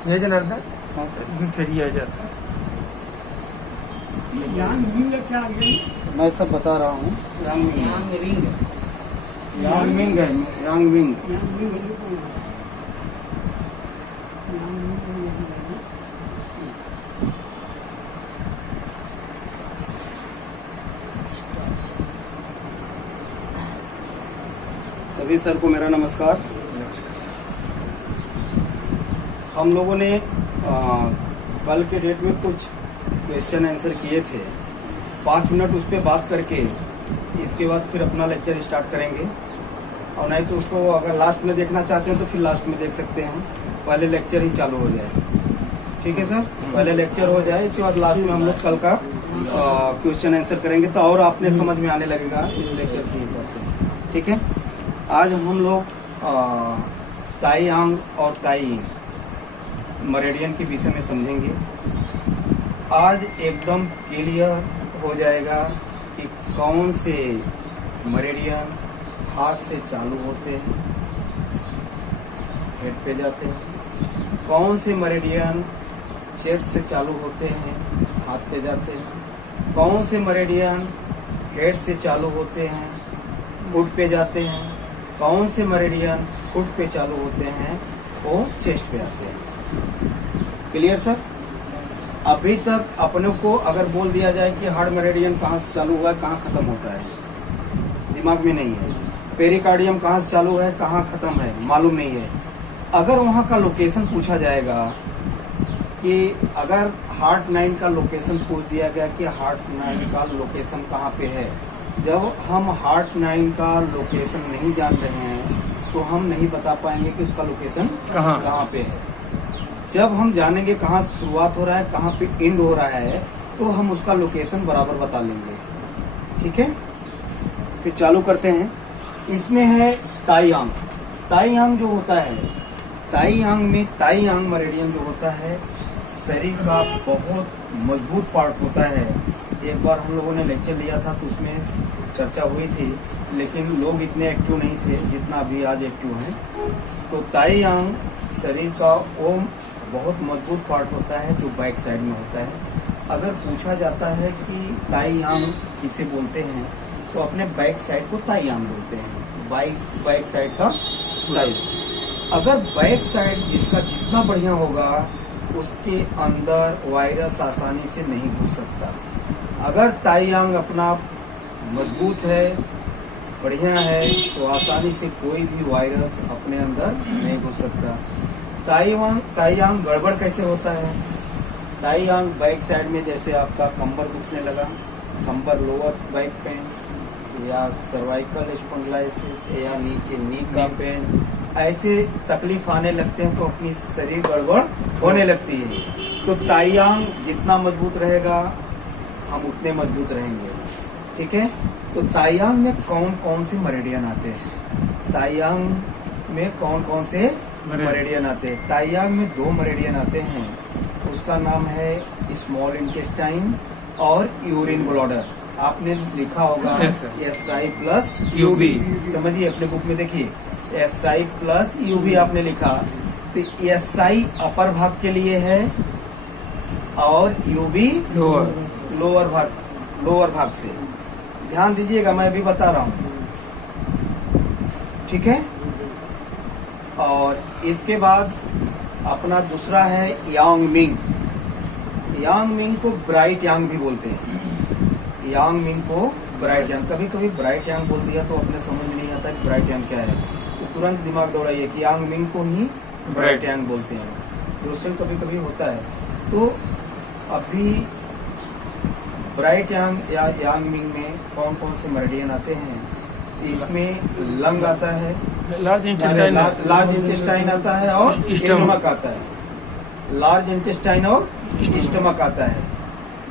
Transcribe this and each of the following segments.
जय जनार्दन सही आ जाता है। मैं सब बता रहा हूँ। यांग विंग है, यांग विंग। सभी सर को मेरा नमस्कार। हम लोगों ने कल के डेट में कुछ क्वेश्चन आंसर किए थे। 5 मिनट उस पर बात करके इसके बाद फिर अपना लेक्चर स्टार्ट करेंगे, और नहीं तो उसको अगर लास्ट में देखना चाहते हैं तो फिर लास्ट में देख सकते हैं। पहले लेक्चर ही चालू हो जाए, ठीक है सर? पहले लेक्चर हो जाए, इसके बाद लास्ट में हम लोग कल का क्वेश्चन आंसर करेंगे, तो और आपने समझ में आने लगेगा इस लेक्चर के हिसाब से, ठीक है? आज हम लोग ताइयांग और ताइयिंग मेरिडियन के विषय में समझेंगे। आज एकदम क्लियर हो जाएगा कि कौन से मेरिडियन हाथ से चालू होते हैं, हेड पे जाते हैं, कौन से मेरिडियन चेस्ट से चालू होते हैं, हाथ पे जाते हैं, कौन से मेरिडियन हेड से चालू होते हैं, फुट पे जाते हैं, कौन से मेरिडियन फुट पे चालू होते हैं, वो चेस्ट पे आते हैं। Clear sir? अभी तक अपने को अगर बोल दिया जाए कि हार्ट मेरिडियन कहाँ से चालू हुआ है, कहाँ खत्म होता है, दिमाग में नहीं है। पेरिकार्डियम कहाँ से चालू है, कहाँ खत्म है, मालूम नहीं है। अगर वहाँ का लोकेशन पूछा जाएगा कि अगर हार्ट 9 का लोकेशन पूछ दिया गया कि हार्ट 9 का लोकेशन कहाँ पे है, जब हम हार्ट 9 का लोकेशन नहीं जान रहे हैं तो हम नहीं बता पाएंगे कि उसका लोकेशन कहाँ पे है। जब हम जानेंगे कहाँ से शुरुआत हो रहा है, कहाँ पे एंड हो रहा है, तो हम उसका लोकेशन बराबर बता लेंगे, ठीक है? फिर चालू करते हैं। इसमें है ताइयांग। ताइयांग जो होता है, ताइयांग में ताइयांग मेरिडियन जो होता है शरीर का बहुत मजबूत पार्ट होता है। एक बार हम लोगों ने लेक्चर लिया था तो उसमें चर्चा हुई थी, लेकिन लोग इतने एक्टिव नहीं थे जितना अभी आज एक्टिव हैं। तो ताइयांग शरीर का वो बहुत मजबूत पार्ट होता है जो बैक साइड में होता है। अगर पूछा जाता है कि ताइयांग किसे बोलते हैं, तो अपने बैक साइड को ताइयांग बोलते हैं। बैक साइड का ताई। अगर बैक साइड जिसका जितना बढ़िया होगा उसके अंदर वायरस आसानी से नहीं घुस सकता। अगर ताइयांग अपना मजबूत है, बढ़िया है, तो आसानी से कोई भी वायरस अपने अंदर नहीं घुस सकता। ताइयांग गड़बड़ कैसे होता है? ताइयांग बैक साइड में जैसे आपका कंबर दुखने लगा, कंबर लोअर बैक पेन, या सर्वाइकल स्पॉन्डिलाइसिस, या नीचे नी का पेन, ऐसे तकलीफ आने लगते हैं तो अपनी शरीर गड़बड़ होने लगती है। तो ताइयांग जितना मजबूत रहेगा हम उतने मजबूत रहेंगे, ठीक है? तो ताइयांग में कौन कौन से मेरिडियन आते हैं? ताइयांग में कौन कौन से मेरिडियन आते हैं? ताइयांग में 2 मेरिडियन आते हैं। उसका नाम है स्मॉल इंटेस्टाइन और यूरिन ब्लॉडर। आपने लिखा होगा SI प्लस UB, समझिए अपने बुक में देखिए SI प्लस UB आपने लिखा। तो SI अपर भाग के लिए है और UB लोअर भाग से। ध्यान दीजिएगा, मैं अभी बता रहा हूँ, ठीक है? और इसके बाद अपना दूसरा है यांग मिंग। यांग मिंग को ब्राइट यांग भी बोलते हैं। यांग मिंग को ब्राइट यांग, कभी कभी ब्राइट यांग बोल दिया तो अपने समझ में नहीं आता कि ब्राइट यांग क्या है, तो तुरंत दिमाग दौड़ाइए कि यांग मिंग को ही ब्राइट यांग बोलते हैं। क्वेश्चन कभी कभी होता है। तो अभी ब्राइट यांग या यांग मिंग में कौन कौन से मेरिडियन आते हैं? इसमें लंग आता है, लार्ज इंटेस्टाइन आता है और स्टमक आता है। लार्ज इंटेस्टाइन और स्टमक आता है,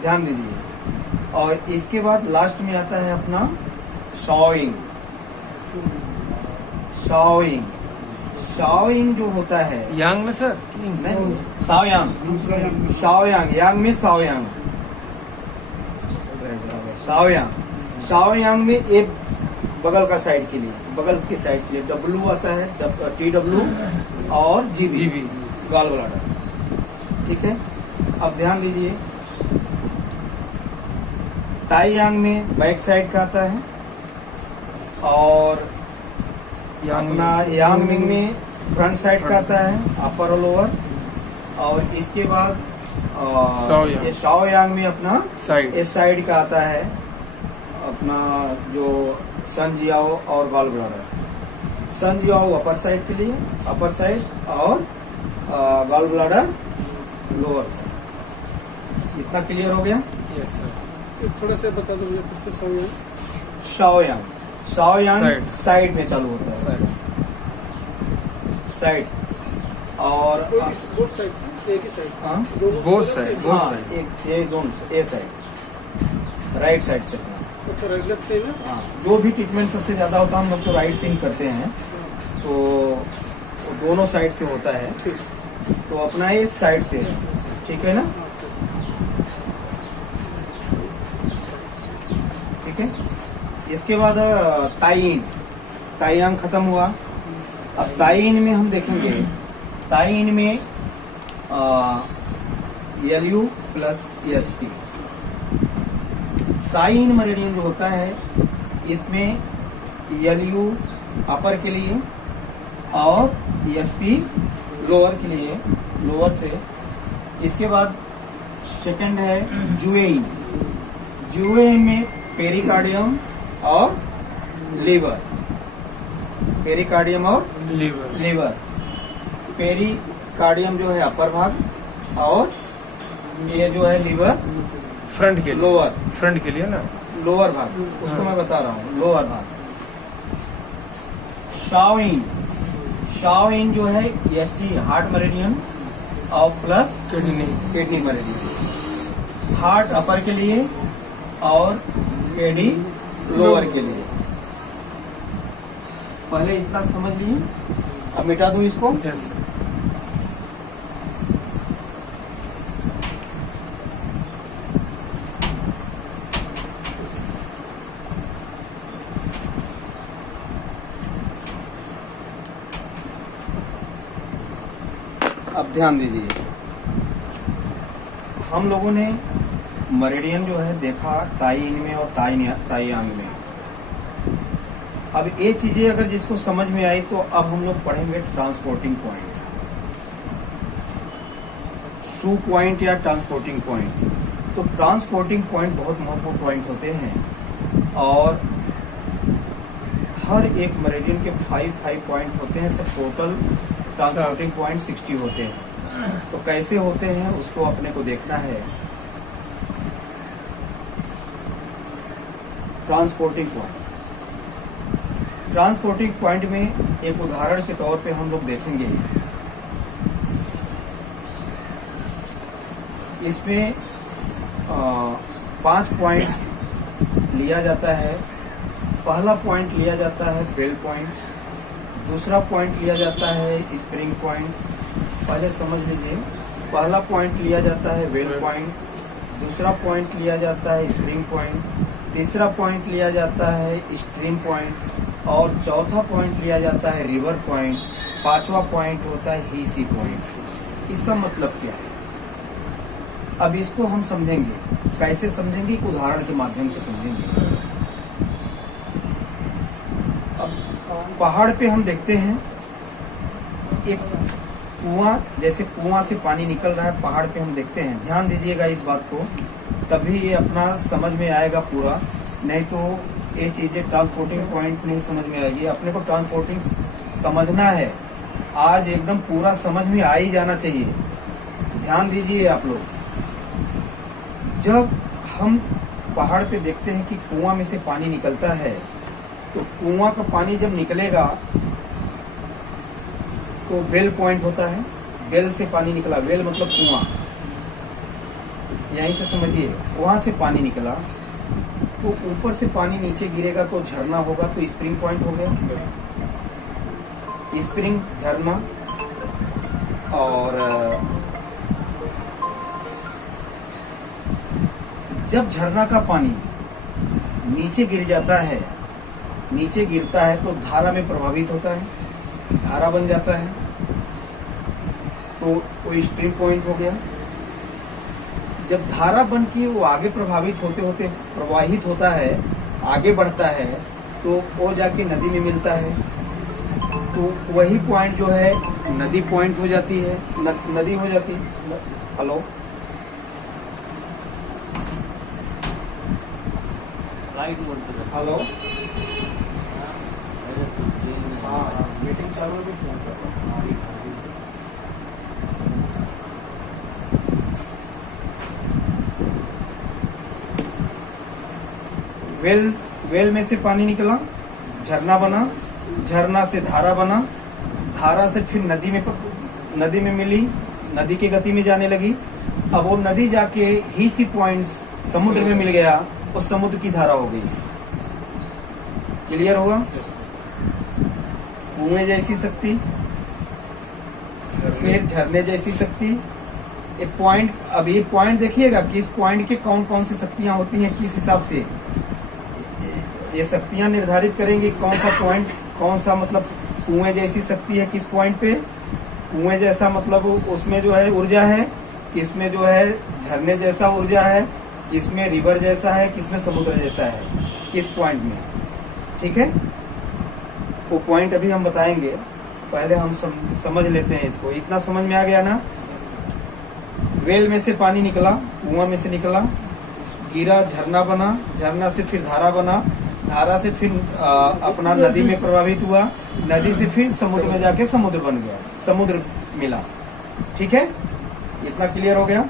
ध्यान दीजिए। और इसके बाद लास्ट में आता है अपना शॉइंग। शाओयांग जो होता है यांग में सर, शाओयांग यांग में शाओयांग में एक बगल का साइड के लिए, बगल की साइड के लिए W आता है, TW और GB गॉल ब्लैडर। ठीक है। अब ध्यान दीजिए, ताईयांग में बैक साइड का आता है और अपना यांगमिंग में फ्रंट साइड का आता है, अपर और लोअर। और इसके बाद ये शाओयांग में अपना साइड इस साइड का आता है, अपना जो सन जियाओ और गॉल ब्लैडर। सन जियाओ अपर साइड के लिए, अपर साइड, और गॉल ब्लैडर लोअर साइड। इतना क्लियर हो गया? Yes sir. एक थोड़ा सा बता दो मुझे फिर से शाओयांग, शाओयांग Side. साइड में चालू होता है, साइड। और दो साइड, एक ही साइड, हाँ बोथ साइड, बोथ हाँ, साइड। एक ये दोनों, ए साइड, राइट साइड से अपना। अच्छा राइट लेफ्ट है ना? हाँ, जो भी ट्रीटमेंट सबसे ज्यादा होता है हम लोग तो राइट से ही करते हैं, तो वो दोनों साइड से होता है। ठीक। तो अपना ये साइड से है, ठीक है ना? ठीक है। इसके बाद ताईन, ताईयांग खत्म हुआ। अब ताईन में हम देखेंगे, ताईन में LU प्लस SP। ताईन मेरिडियन जो होता है इसमें LU अपर के लिए और SP लोअर के लिए, लोअर से। इसके बाद सेकंड है जुएइन। जुएइन में पेरिकार्डियम और लीवर, पेरिकार्डियम और लीवर। लीवर। पेरिकार्डियम जो है अपर भाग और ये जो है लीवर फ्रंट के लिए, लोअर, फ्रंट के लिए ना। लोअर भाग, उसको मैं बता रहा हूँ, लोअर भाग। शाओइन, शाओइन जो है EST हार्ट मेरिडियन और प्लस किडनी मेरिडियन। हार्ट अपर के लिए और किडनी लोअर के लिए। पहले इतना समझ लिए, अब मिटा दूं इसको। Yes sir. अब ध्यान दीजिए, हम लोगों ने मेरिडियन जो है देखा ताईइन में और ताईयांग में। अब ये चीजें अगर जिसको समझ में आई तो अब हम लोग पढ़ेंगे ट्रांसपोर्टिंग पॉइंट, शू पॉइंट या ट्रांसपोर्टिंग पॉइंट। तो ट्रांसपोर्टिंग पॉइंट बहुत महत्वपूर्ण पॉइंट होते हैं और हर एक मेरिडियन के 5 पॉइंट होते हैं, सब टोटल ट्रांसपोर्टिंग पॉइंट 60 होते हैं। तो कैसे होते हैं उसको अपने को देखना है। ट्रांसपोर्टिंग पॉइंट, ट्रांसपोर्टिंग पॉइंट में एक उदाहरण के तौर पे हम लोग देखेंगे। इसमें 5 पॉइंट लिया जाता है। पहला पॉइंट लिया जाता है बेल पॉइंट, दूसरा पॉइंट लिया जाता है स्प्रिंग पॉइंट। पहले समझ लीजिए, पहला पॉइंट लिया जाता है वेल पॉइंट, दूसरा पॉइंट लिया जाता है स्प्रिंग पॉइंट, तीसरा पॉइंट लिया जाता है स्ट्रीम पॉइंट और चौथा पॉइंट लिया जाता है रिवर पॉइंट, पांचवा पॉइंट होता है हीसी पॉइंट। इसका मतलब क्या है? अब इसको हम समझेंगे, कैसे समझेंगे? एक उदाहरण के माध्यम से समझेंगे। अब पहाड़ पे हम देखते हैं एक कुआं, जैसे कुआं से पानी निकल रहा है, पहाड़ पे हम देखते हैं। ध्यान दीजिएगा इस बात को, तभी ये अपना समझ में आएगा पूरा, नहीं तो ये चीजें ट्रांसपोर्टिंग पॉइंट नहीं समझ में आएगी। अपने को ट्रांसपोर्टिंग समझना है, आज एकदम पूरा समझ में आ ही जाना चाहिए। ध्यान दीजिए आप लोग, जब हम पहाड़ पे देखते हैं कि कुआं में से पानी निकलता है, तो कुआं का पानी जब निकलेगा तो वेल पॉइंट होता है, वेल से पानी निकला, वेल मतलब कुआं, यहीं से समझिए। वहां से पानी निकला तो ऊपर से पानी नीचे गिरेगा तो झरना होगा, तो स्प्रिंग पॉइंट हो गया, स्प्रिंग झरना। और जब झरना का पानी नीचे गिर जाता है, नीचे गिरता है तो धारा में प्रभावित होता है, धारा बन जाता है, तो वो स्ट्रीम पॉइंट हो गया। जब धारा बन के वो आगे प्रभावित होते होते प्रवाहित होता है, आगे बढ़ता है, तो वो जाके नदी में मिलता है। तो वही पॉइंट जो है नदी पॉइंट हो जाती है, नदी हो जाती है। हेलो, हेलो, हाँ मीटिंग चालू है, फोन कर रहा हूँ। वेल में से पानी निकला, झरना बना, झरना से धारा बना, धारा से फिर नदी में मिली, नदी की गति में जाने लगी। अब वो नदी जाके ही सी पॉइंट्स समुद्र में मिल गया, और समुद्र की धारा हो गई। क्लियर होगा? कुएं जैसी शक्ति, फिर झरने जैसी शक्ति। एक पॉइंट, अब ये पॉइंट देखिएगा कि इस पॉइंट के कौन कौन सी शक्तियां होती हैं, किस हिसाब से ये शक्तियां निर्धारित करेंगी कौन सा पॉइंट, कौन सा मतलब कुएं जैसी शक्ति है किस पॉइंट पे। कुएं जैसा मतलब उसमें जो है ऊर्जा है, किसमें जो है झरने जैसा ऊर्जा है, किसमें रिवर जैसा है, किसमें समुद्र जैसा है, किस पॉइंट में। ठीक है, वो पॉइंट अभी हम बताएंगे, पहले हम समझ लेते हैं इसको। इतना समझ में आ गया ना? वेल में से पानी निकला, कुआं में से निकला, गिरा, झरना बना, झरना से फिर धारा बना, धारा से फिर अपना नदी में प्रभावित हुआ, नदी से फिर समुद्र में जाके समुद्र बन गया, समुद्र मिला। ठीक है, इतना क्लियर हो गया?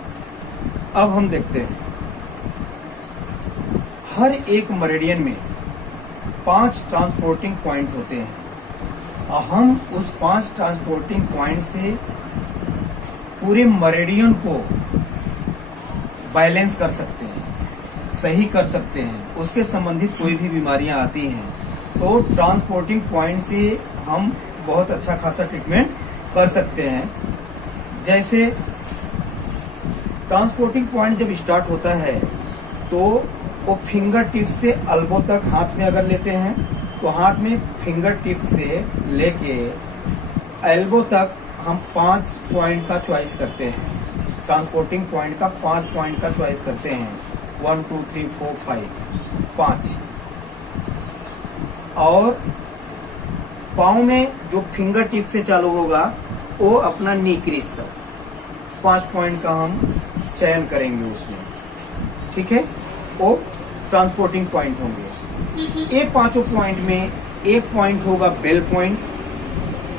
अब हम देखते हैं, हर एक मेरिडियन में 5 ट्रांसपोर्टिंग पॉइंट होते हैं, और हम उस 5 ट्रांसपोर्टिंग पॉइंट से पूरे मेरिडियन को बैलेंस कर सकते हैं, सही कर सकते हैं। उसके संबंधित कोई भी बीमारियां आती हैं तो ट्रांसपोर्टिंग पॉइंट से हम बहुत अच्छा खासा ट्रीटमेंट कर सकते हैं। जैसे ट्रांसपोर्टिंग पॉइंट जब स्टार्ट होता है तो वो फिंगर टिप से अल्बो तक हाथ में अगर लेते हैं तो हाथ में फिंगर टिप से लेके एल्बो तक हम 5 पॉइंट का चॉइस करते हैं। ट्रांसपोर्टिंग पॉइंट का 5 पॉइंट का चॉइस करते हैं, 1 2 3 4 5। और पाँव में जो फिंगर टिप से चालू होगा वो अपना नी क्रीज तक 5 पॉइंट का हम चयन करेंगे उसमें। ठीक है, वो ट्रांसपोर्टिंग पॉइंट होंगे। ये 5 पॉइंट में एक पॉइंट होगा बेल पॉइंट,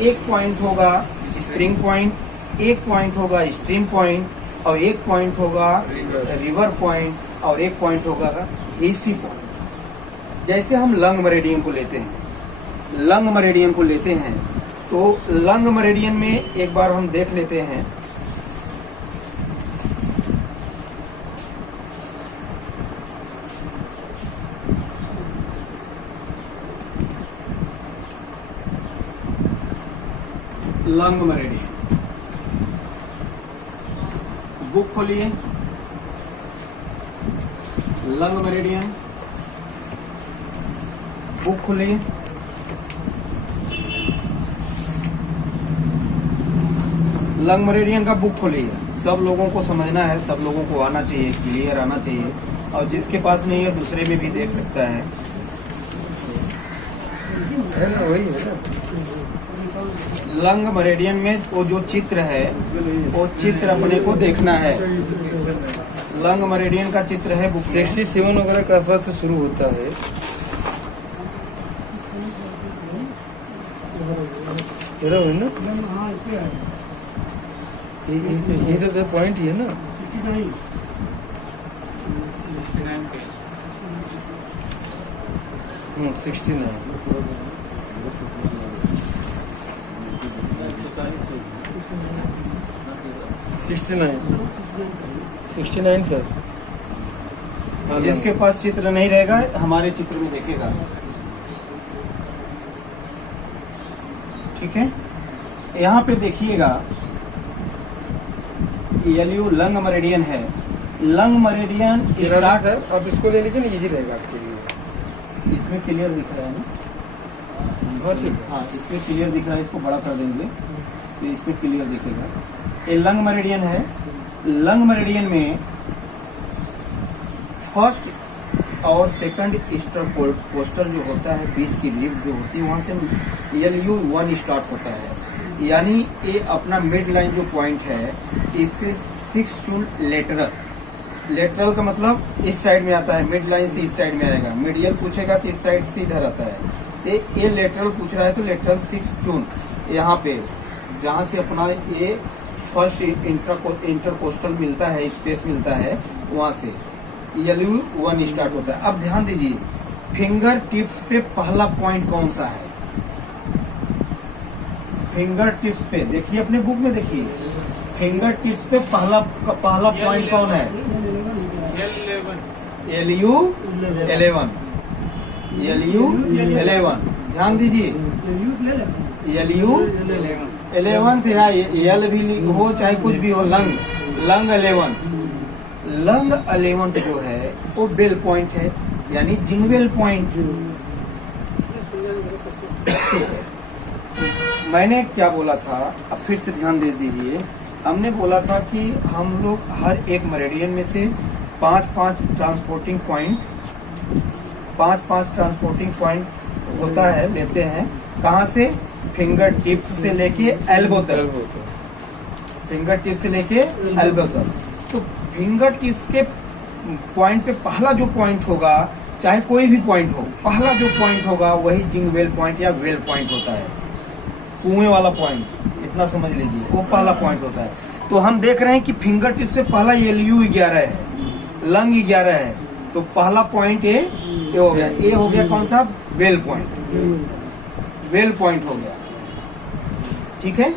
एक पॉइंट होगा स्प्रिंग पॉइंट, एक पॉइंट होगा स्ट्रीम पॉइंट, और एक पॉइंट होगा रिवर पॉइंट, और एक पॉइंट होगा एसी पॉइंट। जैसे हम लंग मेरिडियन को लेते हैं, लंग मेरिडियन को लेते हैं तो लंग मेरिडियन में एक बार हम देख लेते हैं। लंग मेरिडियन बुक खोलिए, लंग मेरिडियन बुक खोलिए। लंग मेरिडियन का बुक खोलिए। सब लोगों को समझना है, सब लोगों को आना चाहिए, क्लियर आना चाहिए, और जिसके पास नहीं है दूसरे में भी देख सकता है ना? वही है ना। लंग मेरिडियन में वो जो चित्र है वो चित्र अपने को देखना है। लंग मेरिडियन का चित्र है बुक 67 वगैरह का अर्थ से शुरू होता है। तेरा है ना, ये तो पॉइंट ही है ना। 69 सर। जिसके पास चित्र नहीं रहेगा हमारे चित्र में देखेगा। ठीक है, यहाँ पे देखिएगा यू लंग मेरिडियन है। लंग मेरिडियन स्टार्ट सर आप इसको ले लीजिए ना, इजी रहेगा आपके लिए। इसमें क्लियर दिख रहा है ना? हाँ ठीक है। हाँ, इसमें क्लियर दिख रहा है, इसको बड़ा कर देंगे तो इसमें क्लियर दिखेगा। ये लंग मेरिडियन है। लंग मेरिडियन में फर्स्ट और सेकंड इंटरकोस्टल जो होता है, बीच की लिफ्ट जो होती है, वहाँ से LU1 स्टार्ट होता है। यानी ये अपना मिड लाइन जो पॉइंट है, इससे 6 टू लेटरल का मतलब इस साइड में आता है, मिड लाइन से इस साइड में आएगा। मीडियल पूछेगा तो इस साइड से इधर आता है। तो ये लेटरल पूछ रहा है तो लेटरल 6 टू यहाँ पे, जहाँ से अपना ये फर्स्ट इंटरकोस्टल मिलता है, स्पेस मिलता है, वहाँ से LU1 स्टार्ट होता है। अब ध्यान दीजिए, फिंगर टिप्स पे पहला पॉइंट कौन सा है? फिंगर टिप्स पे देखिए, अपने बुक में देखिए, फिंगर टिप्स पे पहला पॉइंट कौन है? LU11। LU11 ध्यान दीजिए, LU11 थे। यल भी हो चाहे कुछ भी हो, लंग 11। लंग 11 जो है वो बेल पॉइंट है, यानी जिंगवेल पॉइंट। मैंने क्या बोला था, अब फिर से ध्यान दे दीजिए। हमने बोला था कि हम लोग हर एक मेरिडियन में से 5-5 ट्रांसपोर्टिंग पॉइंट होता है, लेते हैं। कहाँ से? फिंगर टिप्स से लेके एल्बो तक, फिंगर टिप्स से लेके एल्बो तक। तो फिंगर टिप्स के पॉइंट पे पहला जो पॉइंट होगा, चाहे कोई भी पॉइंट हो, पहला जो पॉइंट होगा वही जिंगवेल पॉइंट या वेल पॉइंट होता है। कुएं वाला पॉइंट, इतना समझ लीजिए, वो पहला पॉइंट होता है। तो हम देख रहे हैं कि फिंगर टिप्स से पहला LU11 है, लंग 11 है, तो पहला पॉइंट ये हो गया। ये हो गया कौन सा? वेल पॉइंट, वेल पॉइंट हो गया। ठीक है,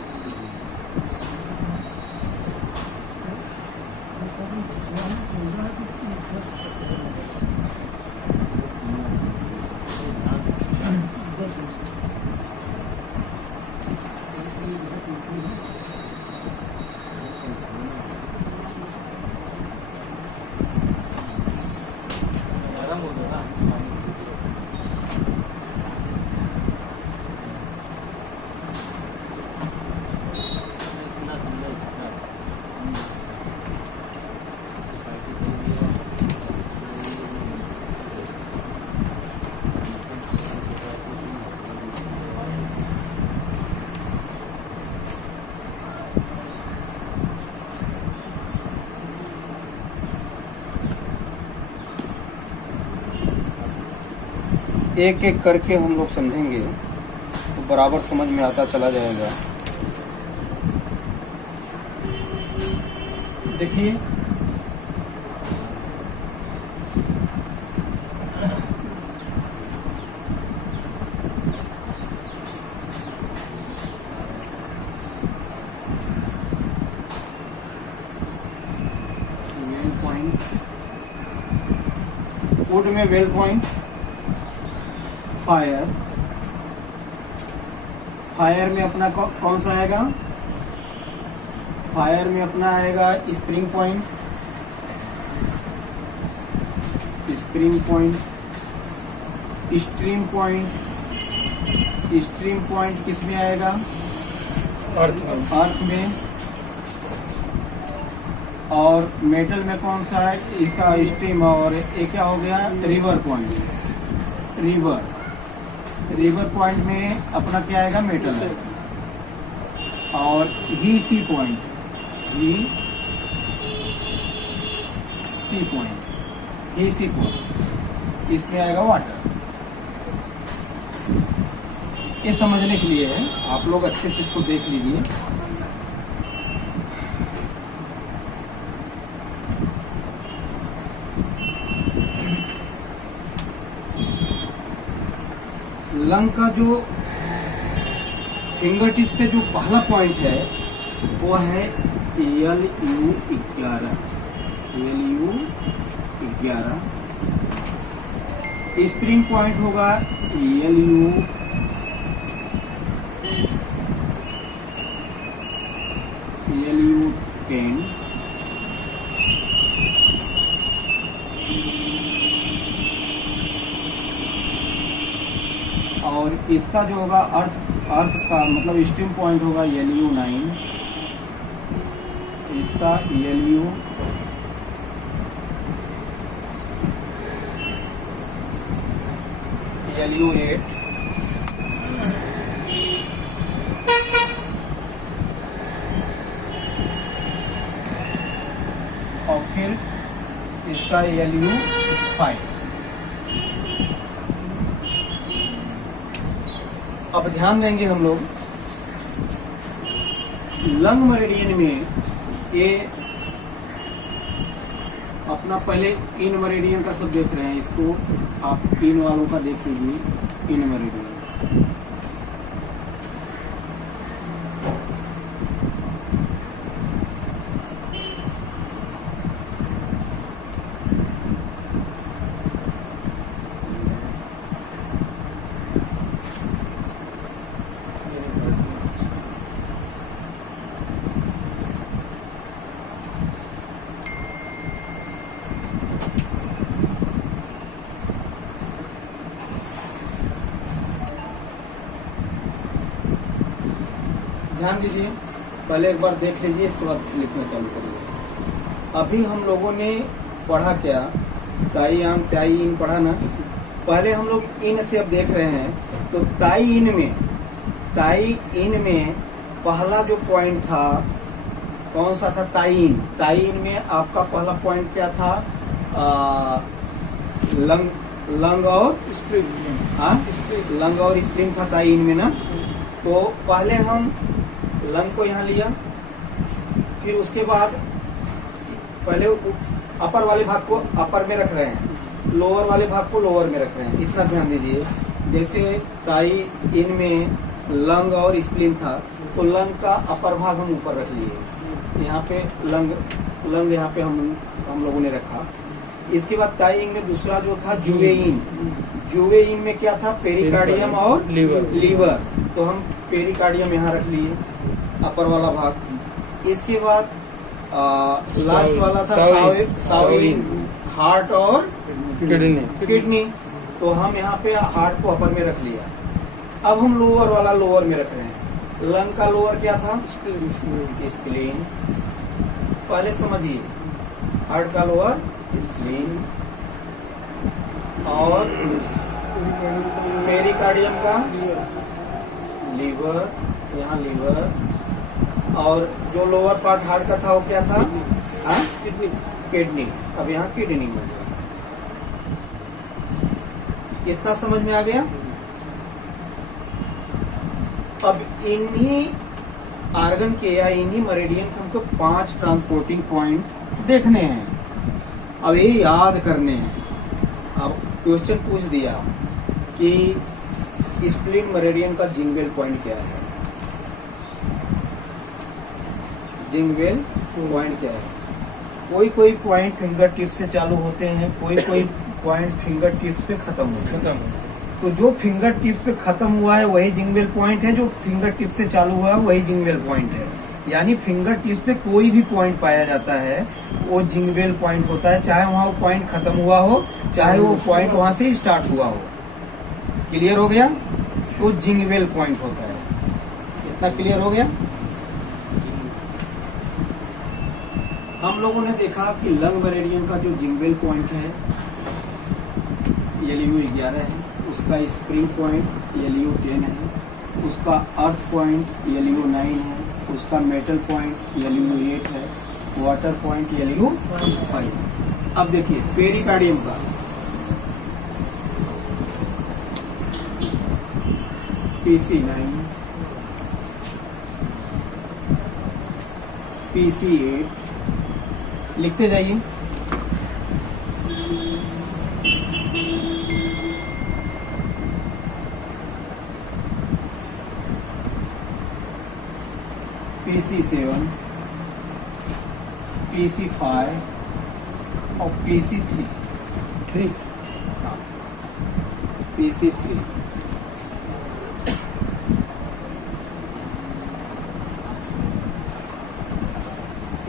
एक एक करके हम लोग समझेंगे तो बराबर समझ में आता चला जाएगा। देखिए, वेल पॉइंट, वुड में वेल पॉइंट, फायर में अपना कौन सा आएगा? फायर में अपना आएगा spring point, spring point, stream point. Stream point किस में आएगा? अर्थ में। और मेटल में कौन सा है? इसका स्ट्रीम। और ये क्या हो गया? River point. रिवर पॉइंट में अपना क्या आएगा? मेटल है। और ही सी पॉइंट, इसमें आएगा वाटर। ये समझने के लिए है, आप लोग अच्छे से इसको देख लीजिए। लंग का जो फिंगर टिप्स पे जो पहला पॉइंट है वो है LU11। स्प्रिंग पॉइंट होगा LU10। और इसका जो होगा अर्थ का मतलब स्ट्रीम पॉइंट होगा LU9। इसका LU8, और फिर इसका LU5। अब ध्यान देंगे हम लोग लंग मेरिडियन में, ये अपना पहले इन मेरिडियन का सब देख रहे हैं, इसको आप इन वालों का देख लीजिए, इन मेरिडियन। ध्यान दीजिए, पहले एक बार देख लीजिए, इसके बाद लिखना चालू करिए। अभी हम लोगों ने पढ़ा क्या, ताई आम ताई इन पढ़ा ना। पहले हम लोग इन से अब देख रहे हैं, तो ताई इन में पहला जो पॉइंट था कौन सा था? ताई इन में आपका पहला पॉइंट क्या था? लंग और स्प्लिट। हाँ, लंग और स्प्लिन था ताई इन में ना। तो पहले हम लंग को यहाँ लिया, फिर उसके बाद पहले अपर वाले भाग को अपर में रख रहे हैं, लोअर वाले भाग को लोअर में रख रहे हैं। इतना ध्यान दीजिए, जैसे ताई इन में लंग और स्प्लिन था, तो लंग का अपर भाग हम ऊपर रख लिए, यहाँ पे लंग यहाँ पे हम लोगों ने रखा। इसके बाद ताई इन में दूसरा जो था जुवे इन में क्या था? पेरिकार्डियम और लीवर। तो हम पेरिकार्डियम यहाँ रख लिए, अपर वाला भाग। इसके बाद लास्ट वाला था साविन, हार्ट और किडनी। तो हम यहाँ पे हार्ट को अपर में रख लिया। अब हम लोअर वाला लोअर में रख रहे हैं। लंग का लोअर क्या था? स्प्लीन। पहले समझिए, हार्ट का लोअर स्प्लीन, और पेरिकार्डियम का लीवर, यहाँ लीवर, और जो लोअर पार्ट हार्ट का था वो क्या था? किडनी। अब यहाँ किडनी हो गया। इतना समझ में आ गया? अब इन्हीं आर्गन के या इन्हीं मेरिडियन के हमको 5 ट्रांसपोर्टिंग पॉइंट देखने हैं, अब ये याद करने हैं। अब क्वेश्चन पूछ दिया कि स्प्लिन मेरिडियन का जिंगवेल पॉइंट क्या है? जिंगवेल पॉइंट क्या है? कोई पॉइंट फिंगर टिप से चालू होते हैं, कोई पॉइंट फिंगर टिप्स पे खत्म होते हैं। तो जो फिंगर टिप्स पे खत्म हुआ है वही जिंगवेल पॉइंट है, जो फिंगर टिप से चालू हुआ है वही जिंगवेल पॉइंट है। यानी फिंगर टिप्स पे कोई भी पॉइंट पाया जाता है वो जिंगवेल पॉइंट होता है, चाहे वहाँ वो पॉइंट खत्म हुआ हो, चाहे वो पॉइंट वहां से स्टार्ट हुआ हो। क्लियर हो गया? तो जिंगवेल पॉइंट होता है। इतना क्लियर हो गया? हम लोगों ने देखा कि लंग मेरिडियन का जो जिंगवेल पॉइंट है LU11 है, उसका स्प्रिंग पॉइंट LU10 है, उसका अर्थ पॉइंट LU9 है, उसका मेटल पॉइंट LU8 है, वाटर पॉइंट LU5। अब देखिए पेरिकार्डियम का PC9, PC8, लिखते जाइए। PC7, PC5 और PC3। PC3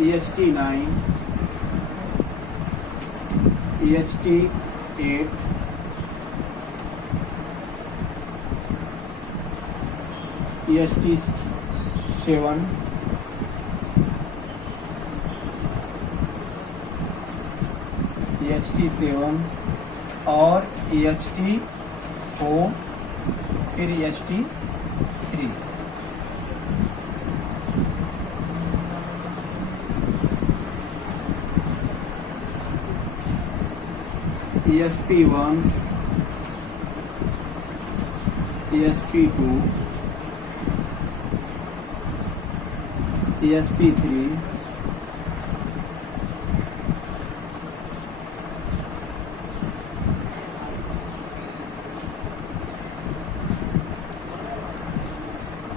EHT9, EHT8, EHT7, EHT7 और EHT 4 फिर EST 3। ESP 1, ESP 2, ESP 3,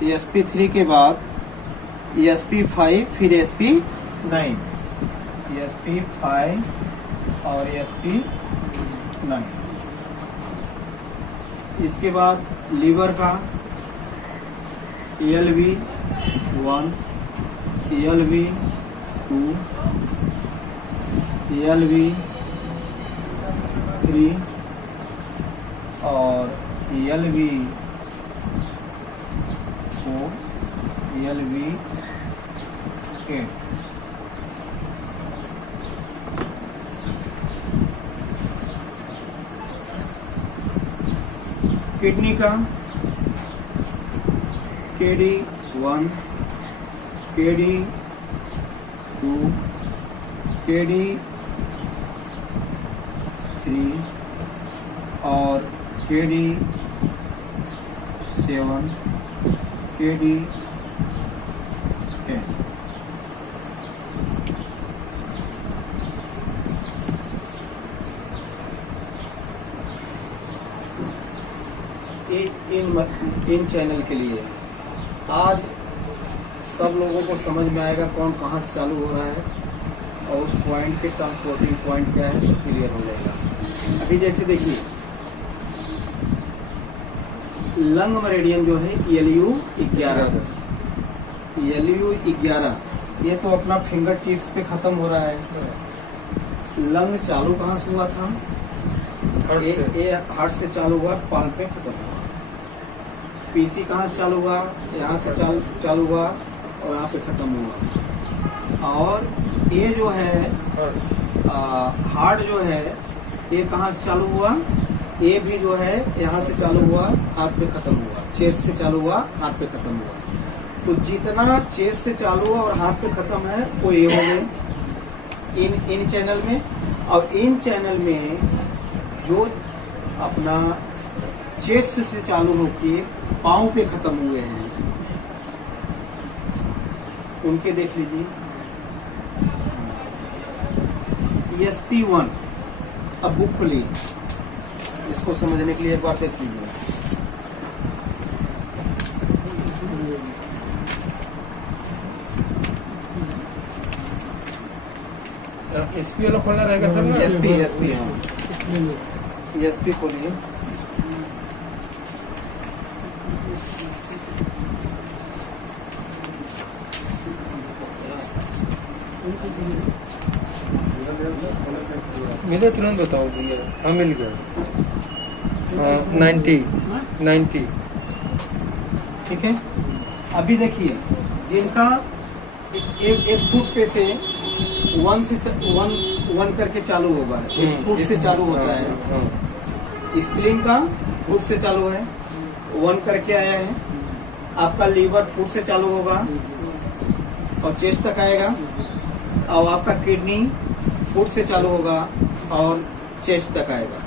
ESP 3 के बाद ESP 5 फिर ESP 9, ESP 5 और ESP 9। इसके बाद लीवर का ELV 1, ELV 2, ELV 3 और ELV 4, ELV 8। किडनी का KD 1, KD 2, KD 3 और KD 7, KD 10। इन चैनल के लिए आज सब लोगों को समझ में आएगा कौन कहाँ से चालू हो रहा है और उस पॉइंट के ट्रांसपोर्टिंग पॉइंट क्या है, सब क्लियर हो जाएगा। अभी जैसे देखिए लंग मेरिडियन जो है ELU 11, ELU 11 ये तो अपना फिंगर टिप्स पे खत्म हो रहा है। लंग चालू कहाँ से हुआ था? ये हार्ट से चालू हुआ, पाल पे खत्म हुआ। PC कहाँ से चालू हुआ? यहाँ से चालू हुआ और यहाँ पे खत्म हुआ। और ये जो है हार्ट जो है ये कहाँ से चालू हुआ? ये भी जो है यहाँ से चालू हुआ, हाथ पे खत्म हुआ। चेस्ट से चालू हुआ, हाथ पे खत्म हुआ। तो जितना चेस्ट से चालू हुआ और हाथ पे खत्म है वो ये हो गए इन चैनल में। और इन चैनल में जो अपना चेस्ट से चालू होके पाँव पे खत्म हुए हैं उनके देख लीजिए। ESP 1 अब बुक खुली, इसको समझने के लिए एक बार देख लीजिए। SP वाला खोलना रहेगा सर ना? ESP हाँ, ESP खोलिए। मिले तुरंत बताओ भैया। हाँ मिल गया। हाँ 90। ठीक है। अभी देखिए जिनका एक फुट पे से 1 से 1 करके चालू होगा, एक फुट से चालू होता है। स्प्लीन का फुट से चालू है, 1 करके आया है। आपका लीवर फुट से चालू होगा और चेस्ट तक आएगा। और आपका किडनी फुट से चालू होगा और चेस्ट तक आएगा।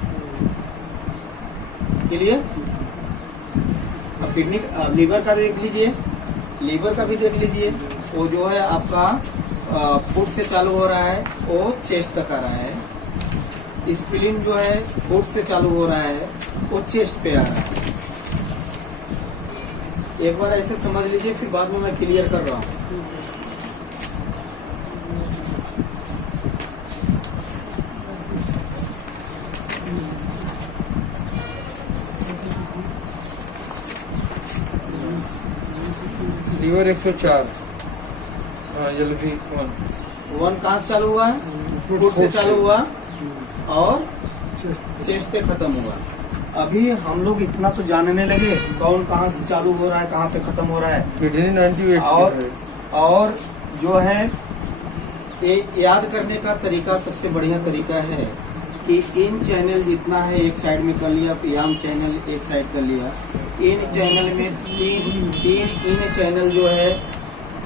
क्लियर? अब किडनी लीवर का देख लीजिए, लीवर का भी देख लीजिए। वो जो है आपका फुट से चालू हो रहा है, वो चेस्ट तक आ रहा है। स्प्लीन जो है फुट से चालू हो रहा है, वो चेस्ट पे आ रहा है। एक बार ऐसे समझ लीजिए, फिर बाद में मैं क्लियर कर रहा हूँ। लीवर 104। हाँ ELV 1 कहाँ से चालू हुआ है? फुट से चालू हुआ और चेस्ट पे खत्म हुआ। अभी हम लोग इतना तो जानने लगे कौन कहाँ से चालू हो रहा है, कहाँ पे खत्म हो रहा है। किडनी 98 और जो है ये याद करने का तरीका सबसे बढ़िया तरीका है कि इन चैनल जितना है एक साइड में कर लिया, यांग चैनल एक साइड कर लिया। इन चैनल में तीन इन चैनल जो है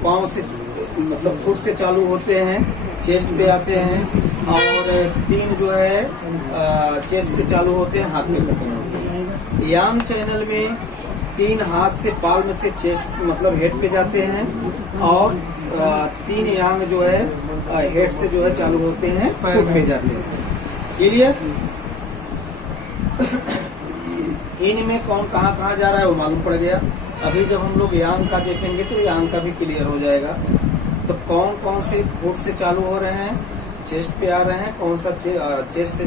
पाँव से मतलब फुट से चालू होते हैं, चेस्ट पे आते हैं, और तीन जो है चेस्ट से चालू होते हैं, हाथ में खत्म होते हैं। यांग चैनल में तीन हाथ से पाल्म से चेस्ट मतलब हेड पे जाते हैं, और तीन यांग जो है हेड से जो है चालू होते हैं, फुट पे जाते हैं। क्लियर? इनमें कौन कहाँ कहाँ जा रहा है वो मालूम पड़ गया। अभी जब हम लोग यांग का देखेंगे तो यांग का भी क्लियर हो जाएगा। तो कौन कौन से फुट से चालू हो रहे हैं, चेस्ट पे आ रहे हैं, कौन सा चेस्ट से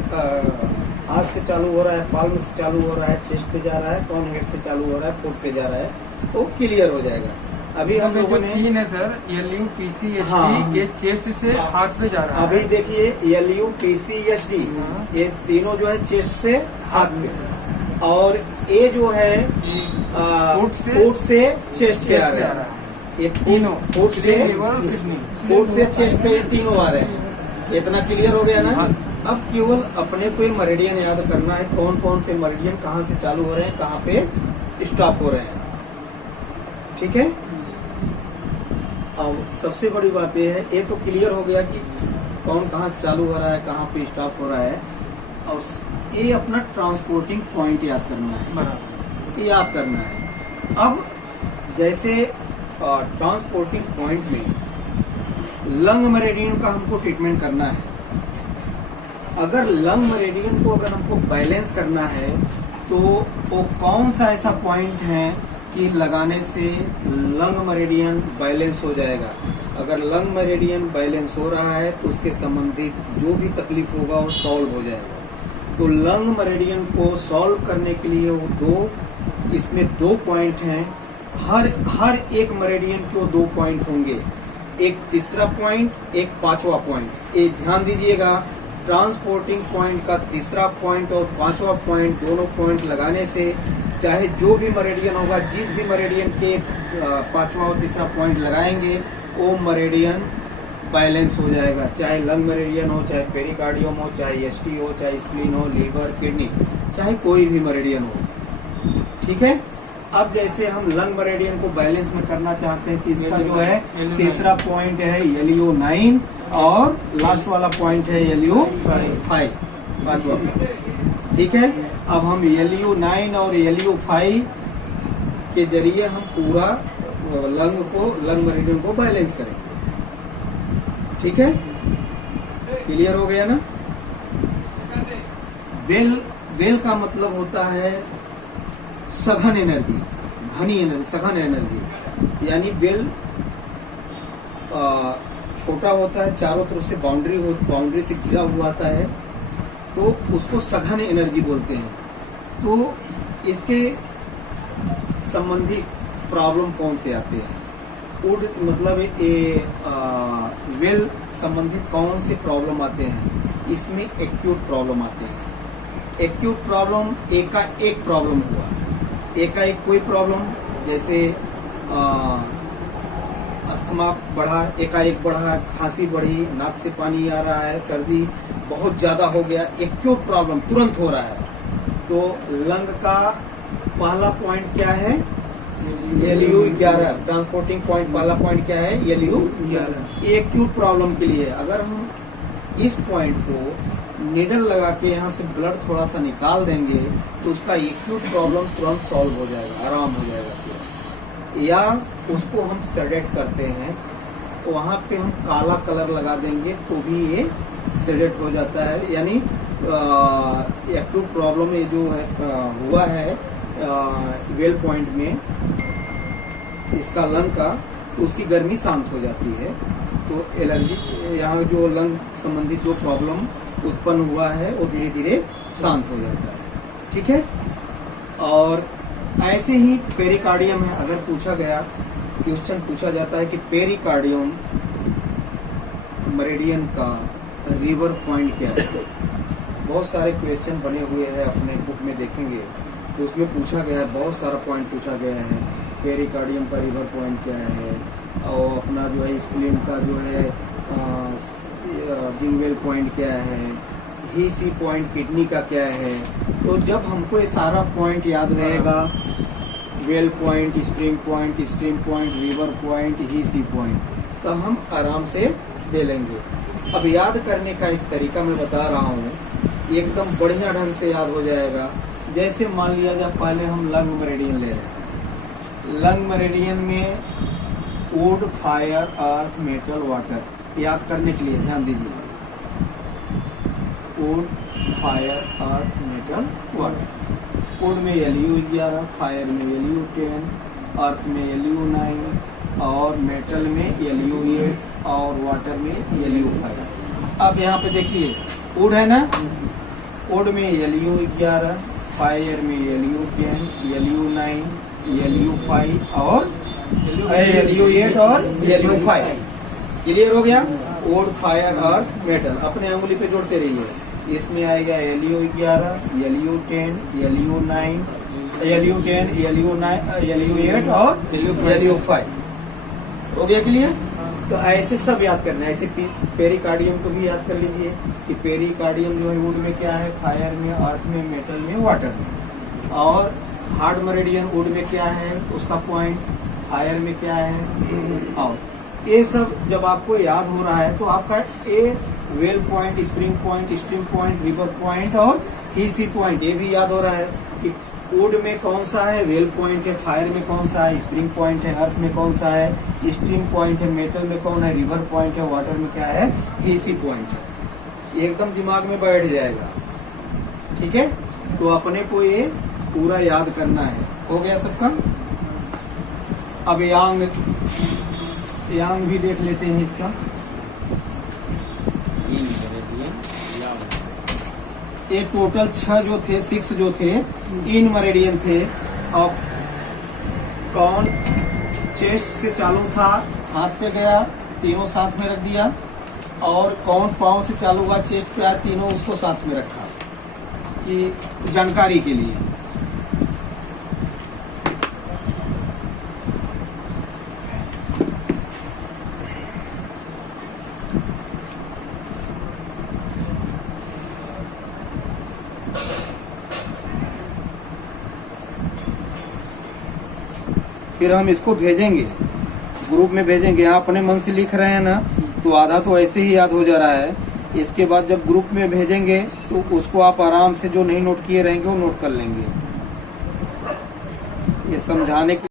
हाथ से चालू हो रहा है, पाल्म से चालू हो रहा है, चेस्ट पे जा रहा है, कौन हेड से चालू हो रहा है, फुट पे जा रहा है, तो क्लियर हो जाएगा। अभी हम लोगों ने तीन है सर, LU PC HD, हाँ। ये चेस्ट से हाथ पे जा रहा है। अभी देखिए LU PC HD ये तीनों जो है चेस्ट से हाथ पे, और ये जो है फुट से चेस्ट पे आ रहा है। ये तीनों फुट से चेस्ट पे ये तीनों आ रहे हैं। इतना क्लियर हो गया ना? अब केवल अपने को मरीडियन याद करना है, कौन कौन से मरीडियन कहाँ से चालू हो रहे हैं, कहाँ पे स्टॉप हो रहे हैं। ठीक है? अब सबसे बड़ी बात ये है, ये तो क्लियर हो गया कि कौन कहाँ से चालू हो रहा है, कहाँ पे स्टॉप हो रहा है, और ये अपना ट्रांसपोर्टिंग पॉइंट याद करना है, ये याद करना है। अब जैसे ट्रांसपोर्टिंग पॉइंट में लंग मेरिडियन का हमको ट्रीटमेंट करना है। अगर लंग मेरिडियन को अगर हमको बैलेंस करना है तो वो कौन सा ऐसा पॉइंट है कि लगाने से लंग मेरिडियन बैलेंस हो जाएगा। अगर लंग मेरिडियन बैलेंस हो रहा है तो उसके संबंधित जो भी तकलीफ होगा वो सॉल्व हो जाएगा। तो लंग मेरिडियन को सॉल्व करने के लिए वो इसमें दो पॉइंट हैं। हर एक मेरिडियन के 2 पॉइंट होंगे, एक तीसरा पॉइंट, एक पांचवा पॉइंट। ये ध्यान दीजिएगा, ट्रांसपोर्टिंग पॉइंट का तीसरा पॉइंट और पांचवा पॉइंट, दोनों पॉइंट लगाने से चाहे जो भी मेरिडियन होगा, जिस भी मेरिडियन के पांचवा और तीसरा पॉइंट लगाएंगे वो मेरिडियन बैलेंस हो जाएगा। चाहे लंग मेरिडियन हो, चाहे पेरिकार्डियम हो, चाहे ST हो, चाहे स्प्लीन हो, लीवर, किडनी, चाहे कोई भी मेरिडियन हो। ठीक है? अब जैसे हम लंग मेरिडियन को बैलेंस में करना चाहते हैं, तो इसका जो है तीसरा पॉइंट है LU9 और लास्ट वाला पॉइंट है LU5, पांचवा पॉइंट। ठीक है? अब हम LU9 और LU5 के जरिए हम पूरा लंग मेरिडियन को बैलेंस करेंगे। ठीक है? क्लियर हो गया ना? बेल का मतलब होता है सघन एनर्जी, घनी एनर्जी, सघन एनर्जी। यानी बेल छोटा होता है, चारों तरफ से बाउंड्री से घिरा हुआ आता है, तो उसको सघन एनर्जी बोलते हैं। तो इसके संबंधी प्रॉब्लम कौन से आते हैं? वुड मतलब वेल संबंधित कौन से प्रॉब्लम आते हैं? इसमें एक्यूट प्रॉब्लम आते हैं। एक्यूट प्रॉब्लम एक प्रॉब्लम हुआ, एकाएक कोई प्रॉब्लम, जैसे अस्थमा बढ़ा, एकाएक बढ़ा, खांसी बढ़ी, नाक से पानी आ रहा है, सर्दी बहुत ज्यादा हो गया, एक्यूट प्रॉब्लम तुरंत हो रहा है। तो लंग का पहला पॉइंट क्या है? LU11। ट्रांसपोर्टिंग पॉइंट पहला पॉइंट क्या है? LU11। एक्यूट प्रॉब्लम के लिए अगर हम इस पॉइंट को नीडल लगा के यहाँ से ब्लड थोड़ा सा निकाल देंगे तो उसका एक्यूट प्रॉब्लम तुरंत सॉल्व हो जाएगा, आराम हो जाएगा। या उसको हम सेडेट करते हैं तो वहाँ पे हम काला कलर लगा देंगे तो भी ये सेडेट हो जाता है। यानी एक्यूट प्रॉब्लम ये जो है हुआ है वेल पॉइंट में इसका लंग का, तो उसकी गर्मी शांत हो जाती है। तो एलर्जी यहाँ जो लंग संबंधित जो प्रॉब्लम उत्पन्न हुआ है वो धीरे धीरे शांत हो जाता है। ठीक है? और ऐसे ही पेरिकार्डियम है, अगर पूछा गया, क्वेश्चन पूछा जाता है कि पेरिकार्डियम मेरिडियन का रिवर पॉइंट क्या है। बहुत सारे क्वेश्चन बने हुए हैं, अपने बुक में देखेंगे तो उसमें पूछा गया है, बहुत सारा पॉइंट पूछा गया है। पेरिकार्डियम का रिवर पॉइंट क्या है, और अपना जो है स्प्लीन का जो है जिंगवेल पॉइंट क्या है, ही सी पॉइंट किडनी का क्या है। तो जब हमको ये सारा पॉइंट याद रहेगा, well point, spring point, stream point, river point, ही सी पॉइंट, तो हम आराम से दे लेंगे। अब याद करने का एक तरीका मैं बता रहा हूँ, एकदम बढ़िया ढंग से याद हो जाएगा। जैसे मान लिया जाए पहले हम लंग मेरिडियन ले रहे हैं। लंग मेरिडियन में would, fire, earth, metal, water, याद करने के लिए ध्यान दीजिए। Would, fire, earth, metal, water. Would में Lu11, फायर में Lu10, अर्थ में Lu9 और मेटल में Lu8 और वाटर में Lu5। अब यहाँ पे देखिए वुड है ना, वुड में Lu11, फायर में Lu10, Lu9, Lu5 और Lu8 और Lu5। क्लियर हो गया। वुड, फायर, अर्थ, मेटल अपने अंगुली पे जोड़ते रहिए। इसमें आएगा Lu11, Lu10, Lu9, Lu10, Lu8 और Lu5। हो गया क्लियर। तो ऐसे सब याद करना है। ऐसे पेरिकार्डियम को भी याद कर लीजिए कि पेरिकार्डियम जो है वुड में क्या है, फायर में, अर्थ में, मेटल में, वाटर में। और हार्ट मेरिडियन वुड में क्या है उसका पॉइंट, फायर में क्या है। और ये सब जब आपको याद हो रहा है तो आपका a well point, spring point, stream point, river point और ही सी पॉइंट ये भी याद हो रहा है कि वुड में कौन सा है, वेल पॉइंट है, फायर में कौन सा है, स्प्रिंग पॉइंट है, अर्थ में कौन सा है, स्ट्रीम पॉइंट है, मेटल में कौन है, रिवर पॉइंट है, वाटर में क्या है, ही सी पॉइंट है। ये एकदम दिमाग में बैठ जाएगा। ठीक है, तो अपने को ये पूरा याद करना है। हो गया सबका। अब यांग भी देख लेते हैं इसका। ये टोटल 6 जो थे, 6 जो थे इन मेरिडियन थे। और कौन चेस्ट से चालू था, हाथ पे गया, तीनों साथ में रख दिया। और कौन पांव से चालू हुआ, चेस्ट पे आया, तीनों उसको साथ में रखा कि जानकारी के लिए। फिर हम इसको भेजेंगे, ग्रुप में भेजेंगे। यहाँ अपने मन से लिख रहे हैं ना, तो आधा तो ऐसे ही याद हो जा रहा है। इसके बाद जब ग्रुप में भेजेंगे तो उसको आप आराम से जो नहीं नोट किए रहेंगे वो नोट कर लेंगे। ये समझाने के